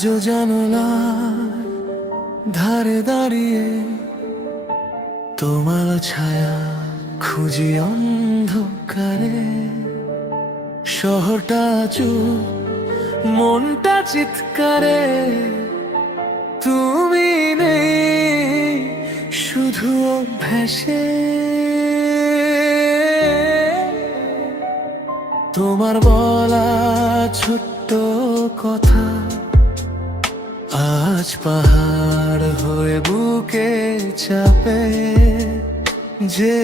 আজও জানলার ধারে দাঁড়িয়ে তোমার ছায়া খুঁজি অন্ধকারে। শহরটা চুপ, মনটা চিৎকারে, তুমি নেই শুধু অভ্যাসে। তোমার বলা ছোট্ট কথা আজ পাহাড় হয়ে বুকে চাপে। যে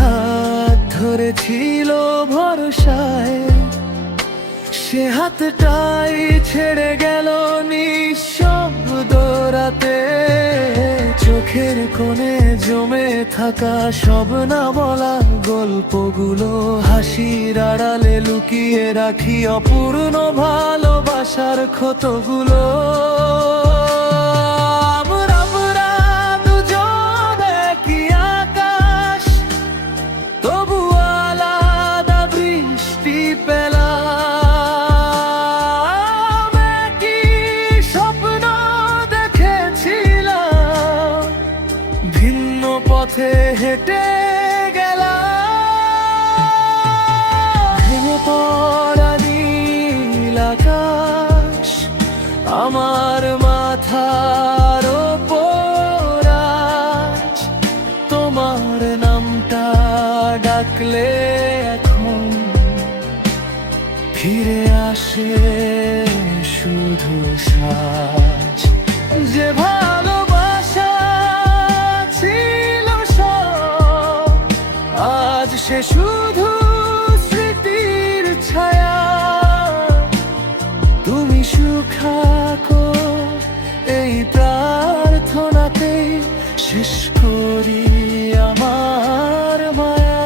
হাত ধরেছিল ভরসায়, সে হাতটাই ছেড়ে গেল নিঃশব্দ রাতে। চোখের কোণে জমে থাকা সব না বলা গল্পগুলো, হাসির আড়ালে লুকিয়ে রাখি অপূর্ণ ভালোবাসার ক্ষতগুলো। আমরা দুজন একই আকাশ, তবু আলাদা বৃষ্টি পেলাম। একই স্বপ্ন দেখেছিলাম, ভিন্ন পথে হেঁটে গেলাম। ভেঙে পড়া নীল আকাশ আমার মাথার ওপর আজ। তোমার নামটা ডাকলে এখন ফিরে আসে শুধু সাজ। যে ভালোবাসা ছিল সব, আজ সে শুধু স্মৃতির ছায়া। তুমি সুখাকো এই প্রার্থনাতেই শেষ করি আমার মায়া।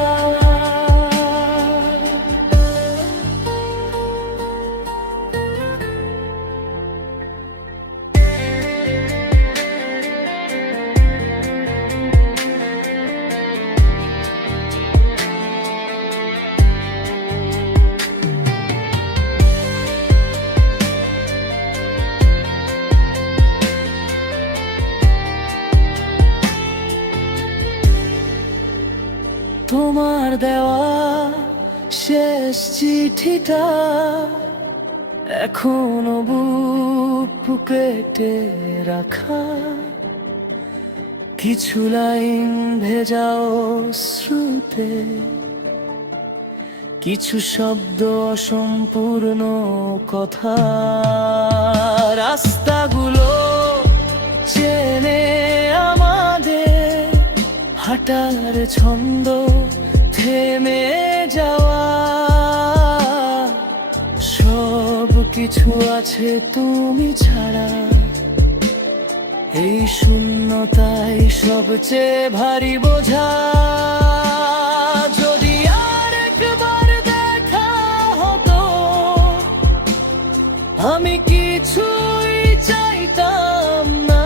তোমার দেওয়া শেষ চিঠিটা এখনো বুক কেটে রাখা। কিছু লাইন ভেজাও শ্রুতে, কিছু শব্দ অসম্পূর্ণ কথা। রাস্তাগুলো চেনে আমাদের, হাঁটার ছন্দ থেমে যাওয়া। সব কিছু আছে তুমি ছাড়া, এই শূন্যতাই সবচেয়ে ভারী বোঝা। যদি আরেকবার দেখা হতো, আমি কিছুই চাইতাম না।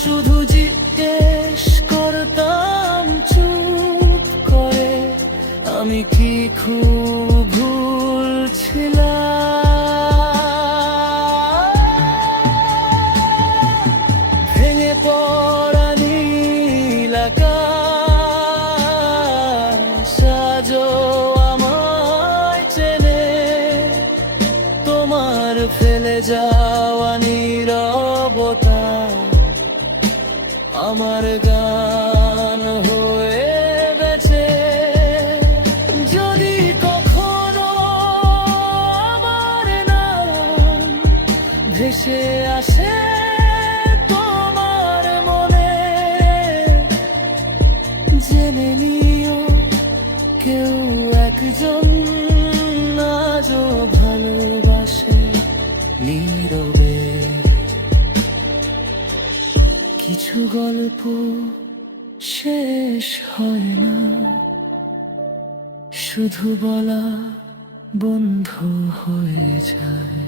শুধু জিজ্ঞেস করতাম চুপ করে, আমি কি খুব ভুল ছিলাম। ভেঙে পড়া নীল আকাশ আজও আমায় চেনে। তোমার ফেলে যাওয়া নীরবতা আমার গান হয়ে বেঁচে। যদি কখনো আমার নাম ভেসে আসে তোমার মনে, জেনে নিও কেউ একজন আজও ভালোবাসে নীরবে। কিছু গল্প শেষ হয় না, শুধু বলা বন্ধ হয়ে যায়।